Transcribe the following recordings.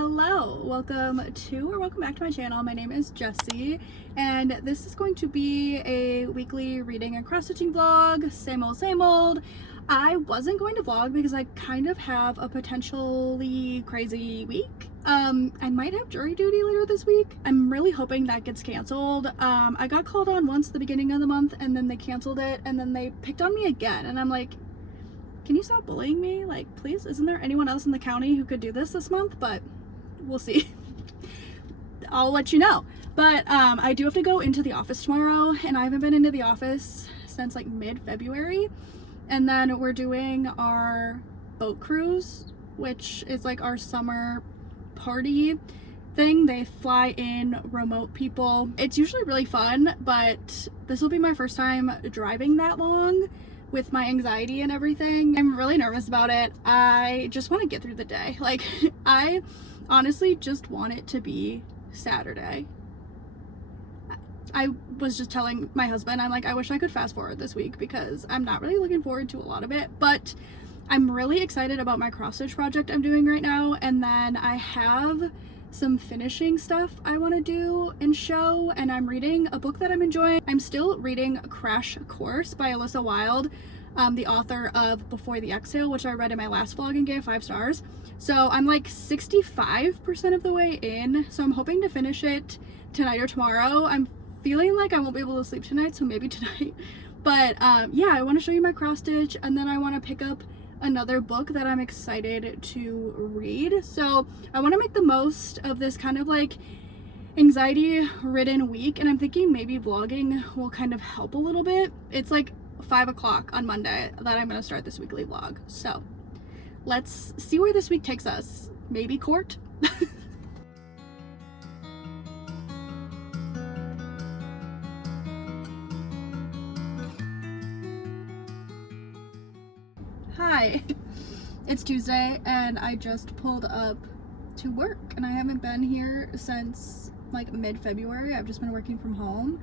Hello, welcome back to my channel. My name is Jessie, and this is going to be a weekly reading and cross-stitching vlog. Same old. I wasn't going to vlog because I kind of have a potentially crazy week. I might have jury duty later this week. I'm really hoping that gets canceled. I got called on once at the beginning of the month, and then they canceled it, and then they picked on me again, and I'm like, can you stop bullying me? Like, please, isn't there anyone else in the county who could do this month? But we'll see. I'll let you know. But I do have to go into the office tomorrow, and I haven't been into the office since like mid-February. And then we're doing our boat cruise, which is like our summer party thing. They fly in remote people. It's usually really fun, but this will be my first time driving that long with my anxiety and everything. I'm really nervous about it. I just want to get through the day. Like, I honestly just want it to be Saturday. I was just telling my husband, I'm like, I wish I could fast forward this week because I'm not really looking forward to a lot of it, but I'm really excited about my cross stitch project I'm doing right now. And then I have some finishing stuff I want to do and show, and I'm reading a book that I'm enjoying. I'm still reading Crash Course by Alyssa Wilde, the author of Before the Exhale, which I read in my last vlog and gave 5 stars. So I'm like 65% of the way in, so I'm hoping to finish it tonight or tomorrow. I'm feeling like I won't be able to sleep tonight, so maybe tonight. But yeah, I want to show you my cross stitch, and then I want to pick up another book that I'm excited to read. So I want to make the most of this kind of like anxiety ridden week, and I'm thinking maybe vlogging will kind of help a little bit. It's like 5 o'clock on Monday that I'm going to start this weekly vlog, so let's see where this week takes us. Maybe court. Hi, it's Tuesday and I just pulled up to work, and I haven't been here since like mid-February. I've just been working from home,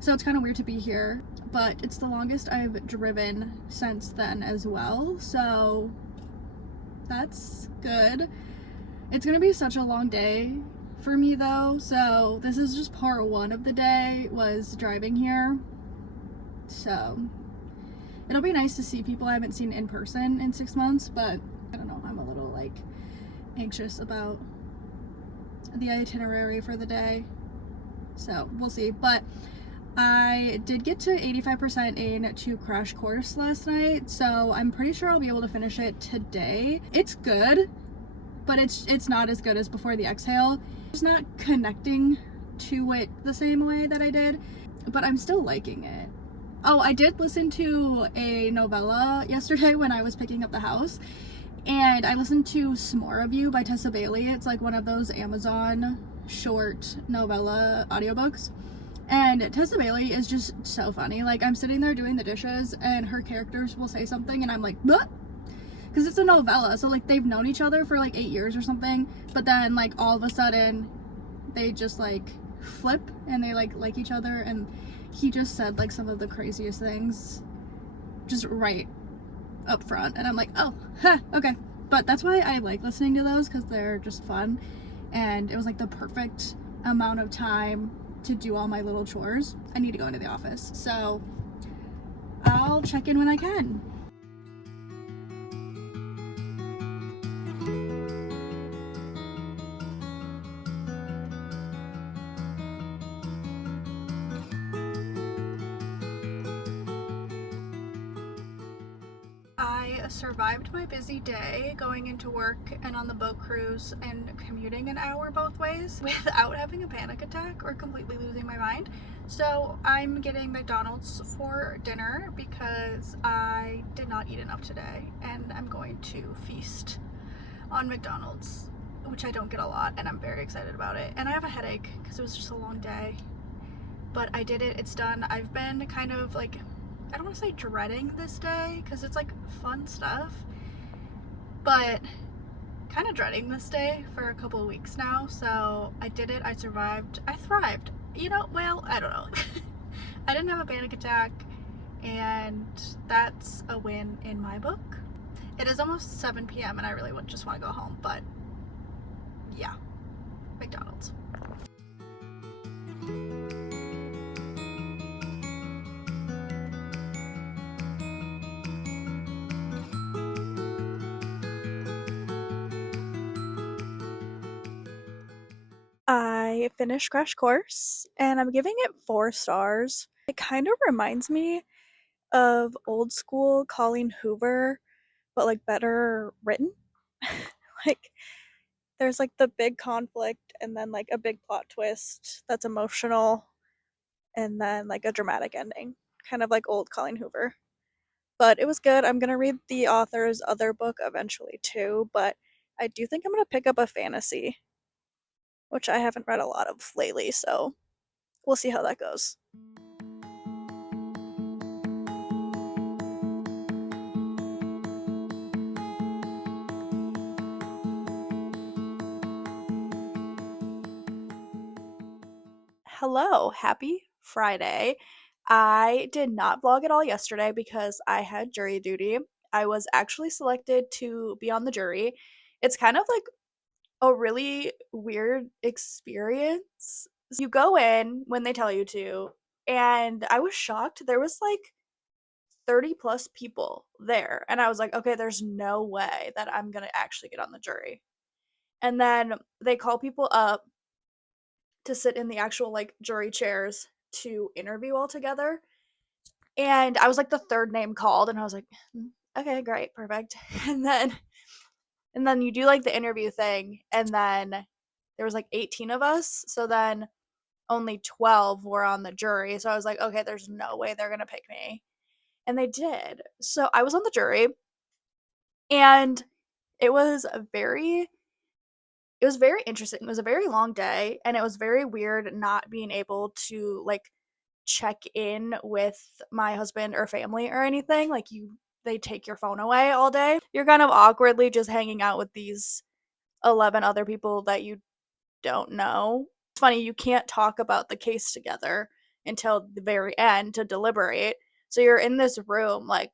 so it's kind of weird to be here, but it's the longest I've driven since then as well, so that's good. It's gonna be such a long day for me though, so this is just part 1 of the day, was driving here. So it'll be nice to see people I haven't seen in person in 6 months, but I don't know, I'm a little like anxious about the itinerary for the day, so we'll see. But I did get to 85% in to Crash Course last night, so I'm pretty sure I'll be able to finish it today. It's good, but it's not as good as Before the Exhale. It's not connecting to it the same way that I did, but I'm still liking it. Oh, I did listen to a novella yesterday when I was picking up the house, and I listened to Some More of You by Tessa Bailey. It's like one of those Amazon short novella audiobooks, and Tessa Bailey is just so funny. Like, I'm sitting there doing the dishes and her characters will say something and I'm like, what? Because it's a novella, so like they've known each other for like 8 years or something, but then like all of a sudden they just like flip and they like each other, and he just said like some of the craziest things just right up front, and I'm like, oh, huh, okay. But that's why I like listening to those, because they're just fun, and it was like the perfect amount of time to do all my little chores. I need to go into the office, so I'll check in when I can. I survived my busy day going into work and on the boat cruise and commuting an hour both ways without having a panic attack or completely losing my mind. So I'm getting McDonald's for dinner because I did not eat enough today, and I'm going to feast on McDonald's, which I don't get a lot, and I'm very excited about it. And I have a headache because it was just a long day, but I did it. It's done. I've been kind of like, I don't want to say dreading this day because it's like fun stuff, but kind of dreading this day for a couple of weeks now. So I did it. I survived. I thrived. You know, well, I don't know. I didn't have a panic attack, and that's a win in my book. It is almost 7 p.m. and I really would just want to go home, but yeah, McDonald's. I finished Crash Course and I'm giving it 4 stars. It kind of reminds me of old school Colleen Hoover, but like better written. Like there's like the big conflict and then like a big plot twist that's emotional and then like a dramatic ending, kind of like old Colleen Hoover. But it was good. I'm gonna read the author's other book eventually too, but I do think I'm gonna pick up a fantasy, which I haven't read a lot of lately, so we'll see how that goes. Hello, happy Friday. I did not vlog at all yesterday because I had jury duty. I was actually selected to be on the jury. It's kind of like a really weird experience. You go in when they tell you to, and I was shocked. There was like 30 plus people there, and I was like, okay, there's no way that I'm gonna actually get on the jury. And then they call people up to sit in the actual like jury chairs to interview all together. And I was like the third name called, and I was like, okay, great, perfect. And then you do like the interview thing, and then there was like 18 of us, so then only 12 were on the jury. So I was like, okay, there's no way they're gonna pick me. And they did. So I was on the jury, and it was very it was very interesting. It was a very long day, and it was very weird not being able to like check in with my husband or family or anything. Like they take your phone away all day. You're kind of awkwardly just hanging out with these 11 other people that you don't know. It's funny, you can't talk about the case together until the very end to deliberate. So you're in this room like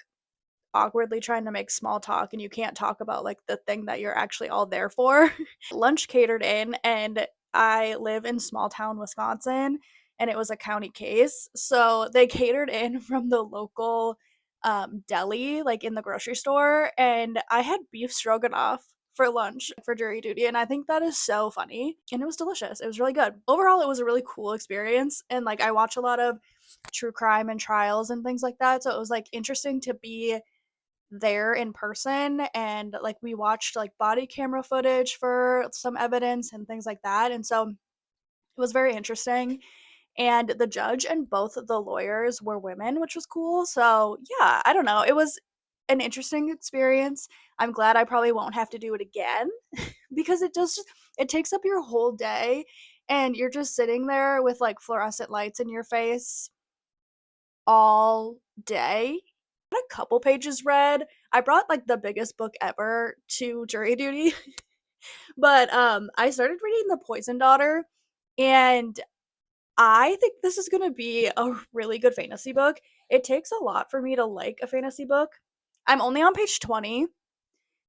awkwardly trying to make small talk, and you can't talk about like the thing that you're actually all there for. Lunch catered in, and I live in small town Wisconsin, and it was a county case. So they catered in from the local deli, like in the grocery store, and I had beef stroganoff for lunch for jury duty, and I think that is so funny, and it was delicious. It was really good. Overall, it was a really cool experience, and like I watch a lot of true crime and trials and things like that, so it was like interesting to be there in person, and like we watched like body camera footage for some evidence and things like that, and so it was very interesting. And the judge and both of the lawyers were women, which was cool. So yeah, I don't know, it was an interesting experience. I'm glad I probably won't have to do it again because it takes up your whole day, and you're just sitting there with like fluorescent lights in your face all day. A couple pages read. I brought like the biggest book ever to jury duty, but I started reading The Poison Daughter, and I think this is going to be a really good fantasy book. It takes a lot for me to like a fantasy book. I'm only on page 20,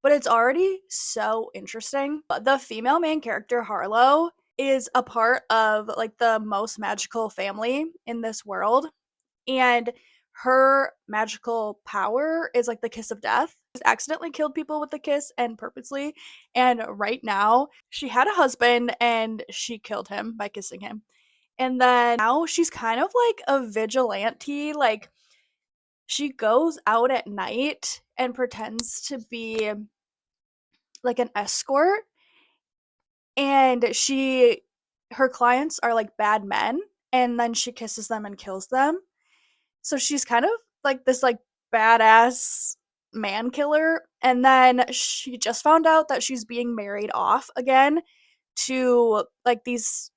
but it's already so interesting. The female main character, Harlow, is a part of like the most magical family in this world, and her magical power is like the kiss of death. She's accidentally killed people with the kiss and purposely. And right now, she had a husband and she killed him by kissing him. And then now she's kind of like a vigilante. Like she goes out at night and pretends to be like an escort. And her clients are like bad men. And then she kisses them and kills them. So she's kind of like this like badass man killer, and then she just found out that she's being married off again to like these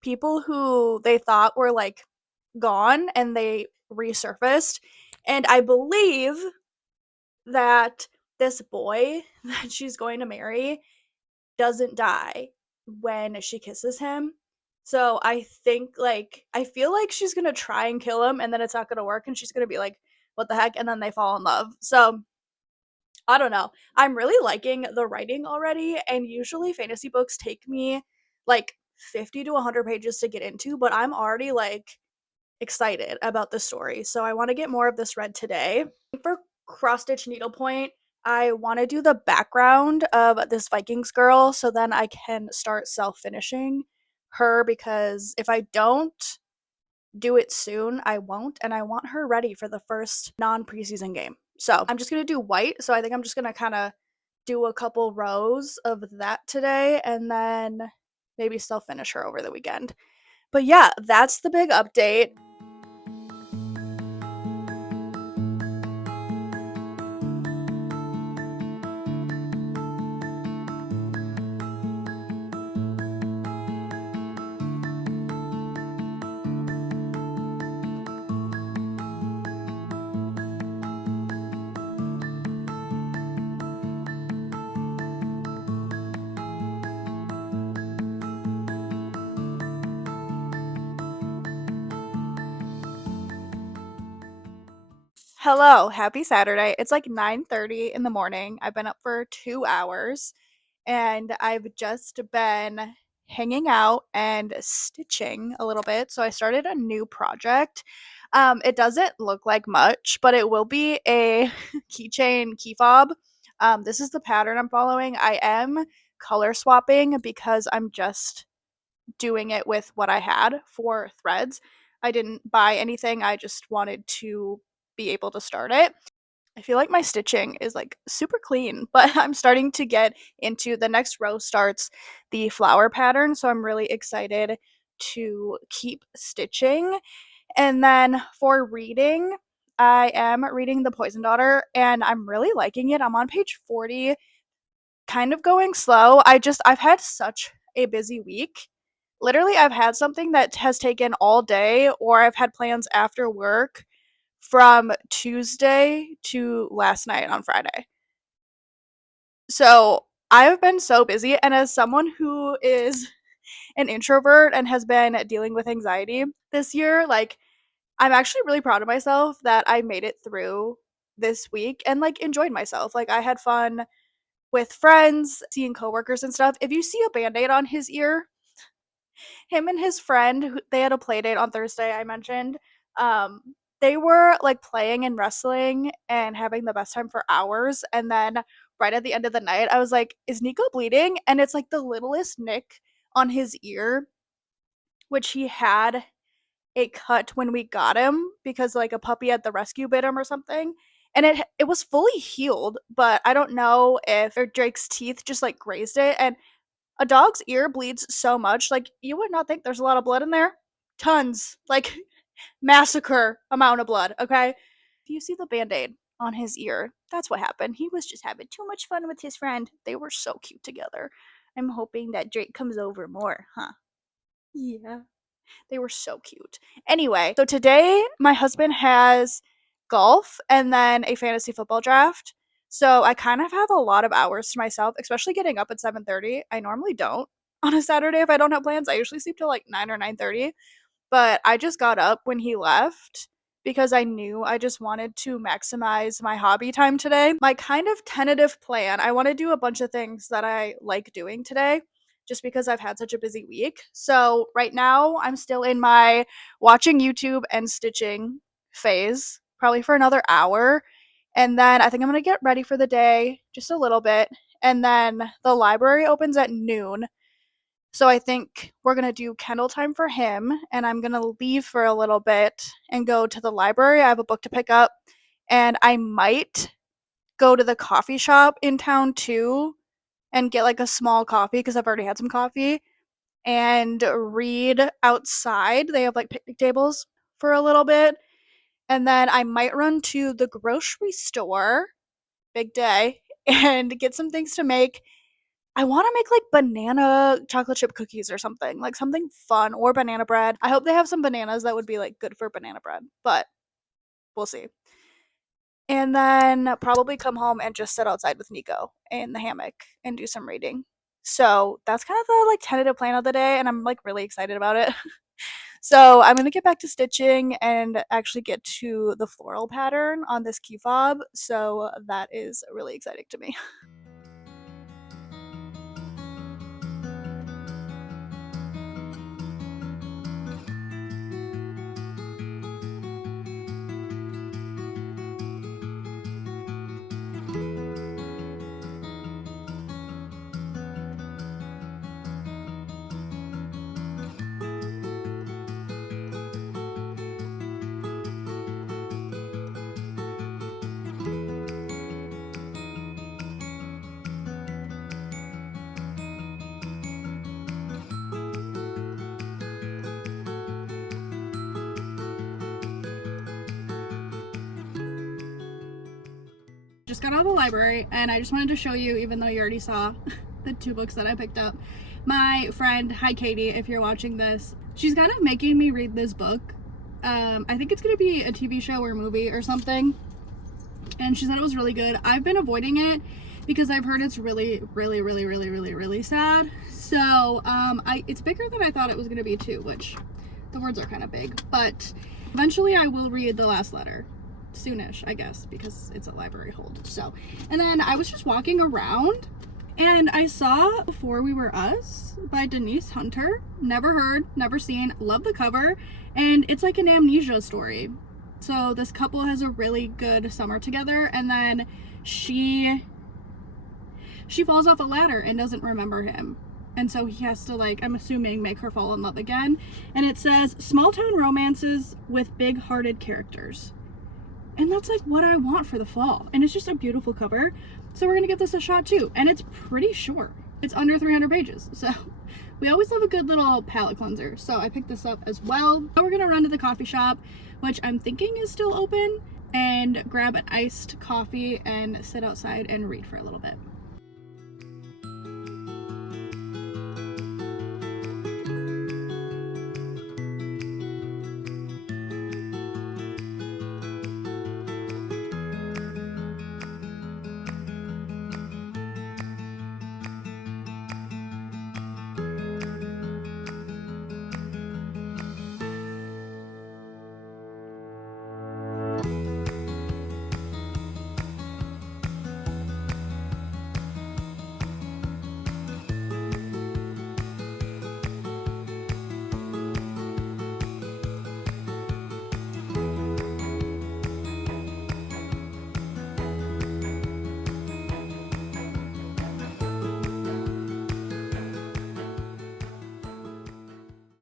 people who they thought were like gone, and they resurfaced. And I believe that this boy that she's going to marry doesn't die when she kisses him. So I think like I feel like she's gonna try and kill him, and then it's not gonna work, and she's gonna be like, what the heck? And then they fall in love. So I don't know. I'm really liking the writing already, and usually fantasy books take me like 50 to 100 pages to get into, but I'm already like excited about the story. So I want to get more of this read today. For cross stitch needlepoint, I want to do the background of this Vikings girl so then I can start self finishing her, because if I don't do it soon, I won't, and I want her ready for the first non preseason game. So I'm just gonna do white. So I think I'm just gonna kind of do a couple rows of that today and then maybe self finish her over the weekend. But yeah, that's the big update. Hello, happy Saturday. It's like 9:30 in the morning. I've been up for 2 hours and I've just been hanging out and stitching a little bit. So I started a new project. It doesn't look like much, but it will be a keychain key fob. This is the pattern I'm following. I am color swapping because I'm just doing it with what I had for threads. I didn't buy anything. I just wanted to be able to start it. I feel like my stitching is like super clean, but I'm starting to get into the next row starts the flower pattern, so I'm really excited to keep stitching. And then for reading, I am reading The Poison Daughter and I'm really liking it. I'm on page 40, kind of going slow. I've had such a busy week. Literally, I've had something that has taken all day, or I've had plans after work from Tuesday to last night on Friday. So I've been so busy, and as someone who is an introvert and has been dealing with anxiety this year, like, I'm actually really proud of myself that I made it through this week and like enjoyed myself. Like, I had fun with friends, seeing coworkers and stuff. If you see a band-aid on his ear, him and his friend, they had a play date on Thursday, I mentioned. Um, they were like playing and wrestling and having the best time for hours. And then right at the end of the night, I was like, is Nico bleeding? And it's like the littlest nick on his ear, which he had a cut when we got him because like a puppy at the rescue bit him or something. And it was fully healed, but I don't know if Drake's teeth just like grazed it. And a dog's ear bleeds so much, like, you would not think there's a lot of blood in there. Tons. Like, massacre amount of blood, okay? If you see the band-aid on his ear, that's what happened. He was just having too much fun with his friend. They were so cute together. I'm hoping that Drake comes over more, huh? Yeah. They were so cute. Anyway, so today my husband has golf and then a fantasy football draft. So I kind of have a lot of hours to myself, especially getting up at 7:30. I normally don't on a Saturday if I don't have plans. I usually sleep till like 9 or 9:30, but I just got up when he left because I knew I just wanted to maximize my hobby time today. My kind of tentative plan, I want to do a bunch of things that I like doing today just because I've had such a busy week. So, right now, I'm still in my watching YouTube and stitching phase, probably for another hour. And then I think I'm going to get ready for the day just a little bit. And then the library opens at noon. So I think we're going to do Kendall time for him, and I'm going to leave for a little bit and go to the library. I have a book to pick up, and I might go to the coffee shop in town too and get like a small coffee because I've already had some coffee and read outside. They have like picnic tables for a little bit. And then I might run to the grocery store, big day, and get some things to make. I want to make like banana chocolate chip cookies or something, like something fun, or banana bread. I hope they have some bananas that would be like good for banana bread, but we'll see. And then probably come home and just sit outside with Nico in the hammock and do some reading. So that's kind of the like tentative plan of the day, and I'm like really excited about it. So I'm gonna get back to stitching and actually get to the floral pattern on this key fob. So that is really exciting to me. Just got out of the library and I just wanted to show you, even though you already saw the 2 books that I picked up. My friend, hi Katie, if you're watching this, she's kind of making me read this book. I think it's gonna be a TV show or movie or something, and she said it was really good. I've been avoiding it because I've heard it's really sad. So it's bigger than I thought it was gonna be too, which the words are kind of big, but eventually I will read The Last Letter. Soonish, I guess, because it's a library hold. So, and then I was just walking around and I saw Before We Were Us by Denise Hunter. Never heard, never seen, love the cover, and it's like an amnesia story. So this couple has a really good summer together, and then she falls off a ladder and doesn't remember him. And so he has to, like, I'm assuming, make her fall in love again. And it says, small town romances with big hearted characters. And that's like what I want for the fall. And it's just a beautiful cover. So we're gonna give this a shot too. And it's pretty short. It's under 300 pages. So we always love a good little palette cleanser. So I picked this up as well. Now we're gonna run to the coffee shop, which I'm thinking is still open, and grab an iced coffee and sit outside and read for a little bit.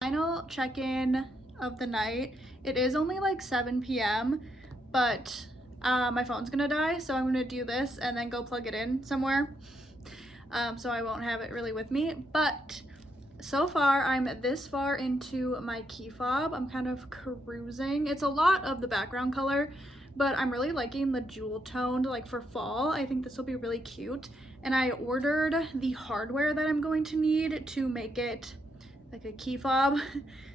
Final check-in of the night. It is only like 7 p.m. but my phone's gonna die, so I'm gonna do this and then go plug it in somewhere, so I won't have it really with me. But so far I'm this far into my key fob. I'm kind of cruising. It's a lot of the background color, but I'm really liking the jewel toned, like for fall. I think this will be really cute, and I ordered the hardware that I'm going to need to make it like a key fob.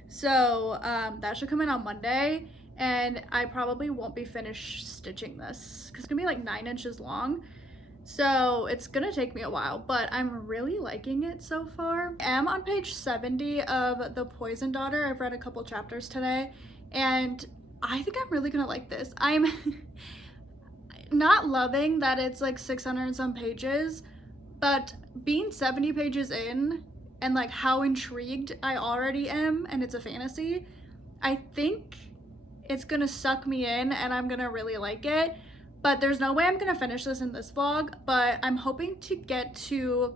So that should come in on Monday, and I probably won't be finished stitching this because it's gonna be like 9 inches long. So it's gonna take me a while, but I'm really liking it so far. I am on page 70 of The Poison Daughter. I've read a couple chapters today, and I think I'm really gonna like this. I'm not loving that it's like 600 and some pages, but being 70 pages in and like how intrigued I already am, and it's a fantasy, I think it's gonna suck me in and I'm gonna really like it. But there's no way I'm gonna finish this in this vlog, but I'm hoping to get to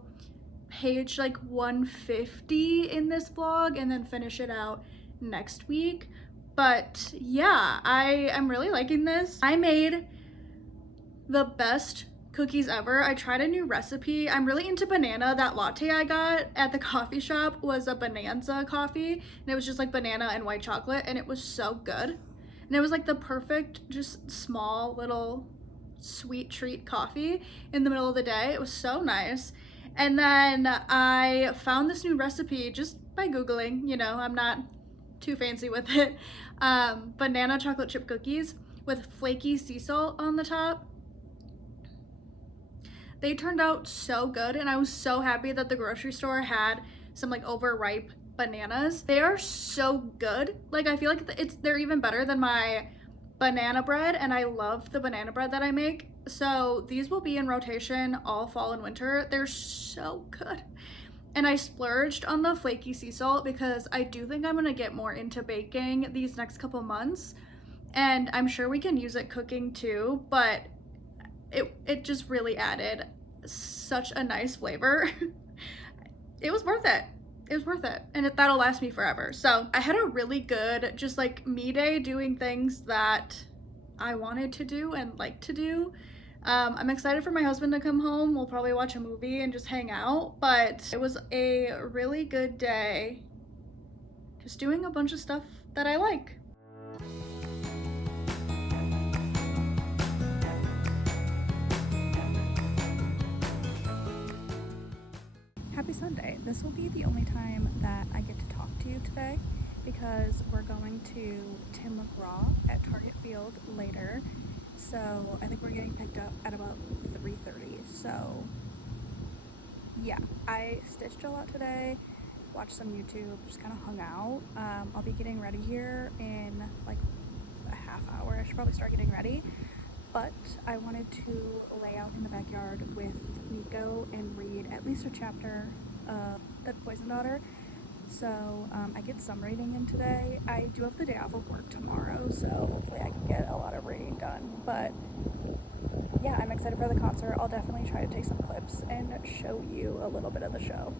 page like 150 in this vlog and then finish it out next week. But yeah, I'm really liking this. I made the best cookies ever. I tried a new recipe. I'm really into banana. That latte I got at the coffee shop was a Bonanza coffee, and it was just like banana and white chocolate, and it was so good. And it was like the perfect, just small little sweet treat coffee in the middle of the day. It was so nice. And then I found this new recipe just by Googling, you know, I'm not too fancy with it. Banana chocolate chip cookies with flaky sea salt on the top. They turned out so good, and I was so happy that the grocery store had some like overripe bananas. They are so good. Like, I feel like they're even better than my banana bread, and I love the banana bread that I make. So these will be in rotation all fall and winter. They're so good. And I splurged on the flaky sea salt because I do think I'm gonna get more into baking these next couple months, and I'm sure we can use it cooking too, but it just really added such a nice flavor. It was worth it. It was worth it, and that'll last me forever. So I had a really good just like me day doing things that I wanted to do and like to do. I'm excited for my husband to come home. We'll probably watch a movie and just hang out, but it was a really good day just doing a bunch of stuff that I like. Happy Sunday. This will be the only time that I get to talk to you today because we're going to Tim McGraw at Target Field later. So I think we're getting picked up at about 3:30. So yeah, I stitched a lot today, watched some YouTube, just kind of hung out. I'll be getting ready here in like a half hour. I should probably start getting ready. But I wanted to lay out in the backyard with Nico and read at least a chapter of The Poison Daughter. So I get some reading in today. I do have the day off of work tomorrow, so hopefully I can get a lot of reading done. But yeah, I'm excited for the concert. I'll definitely try to take some clips and show you a little bit of the show.